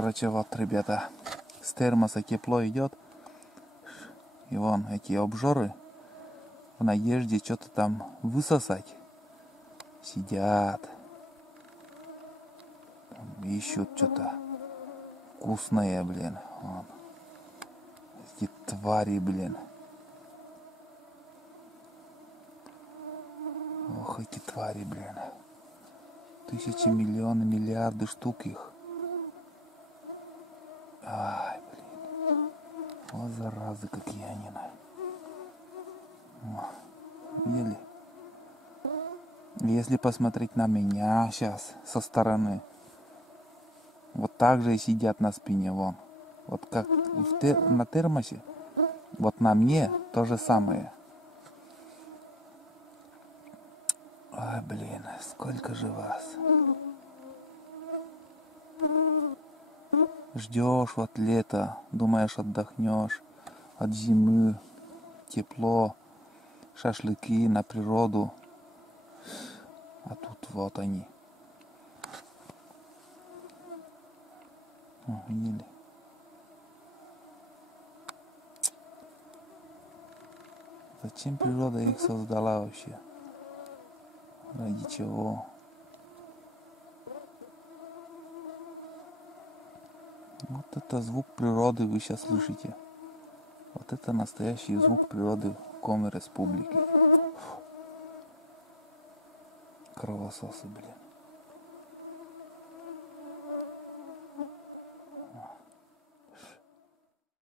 Короче, вот, ребята, с термоса тепло идет. И вон эти обжоры в надежде что-то там высосать сидят. Ищут что-то вкусное, блин. Вон. Эти твари, блин. Ох, эти твари, блин. Тысячи, миллионы, миллиарды штук их. Ай, блин. Вот заразы какие они. Видели? Если посмотреть на меня сейчас со стороны, вот так же и сидят на спине, вон. Вот как на термосе, вот на мне то же самое. Ой, блин, сколько же вас. Ждешь вот лето, думаешь, отдохнешь от зимы, тепло, шашлыки на природу. А тут вот они. О, видели? Зачем природа их создала вообще? Ради чего? Вот это звук природы вы сейчас слышите. Вот это настоящий звук природы Коми Республики. Кровососы, блин.